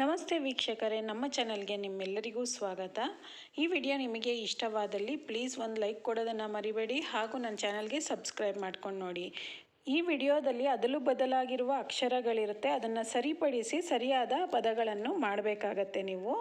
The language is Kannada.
ನಮಸ್ತೆ ವೀಕ್ಷಕರೇ, ನಮ್ಮ ಚಾನಲ್ಗೆ ನಿಮ್ಮೆಲ್ಲರಿಗೂ ಸ್ವಾಗತ. ಈ ವಿಡಿಯೋ ನಿಮಗೆ ಇಷ್ಟವಾದಲ್ಲಿ ಪ್ಲೀಸ್ ಒಂದು ಲೈಕ್ ಕೊಡೋದನ್ನು ಮರಿಬೇಡಿ ಹಾಗೂ ನನ್ನ ಚಾನಲ್ಗೆ ಸಬ್ಸ್ಕ್ರೈಬ್ ಮಾಡ್ಕೊಂಡು ನೋಡಿ. ಈ ವಿಡಿಯೋದಲ್ಲಿ ಅದಲು ಬದಲಾಗಿರುವ ಅಕ್ಷರಗಳಿರುತ್ತೆ, ಅದನ್ನು ಸರಿಪಡಿಸಿ ಸರಿಯಾದ ಪದಗಳನ್ನು ಮಾಡಬೇಕಾಗತ್ತೆ ನೀವು.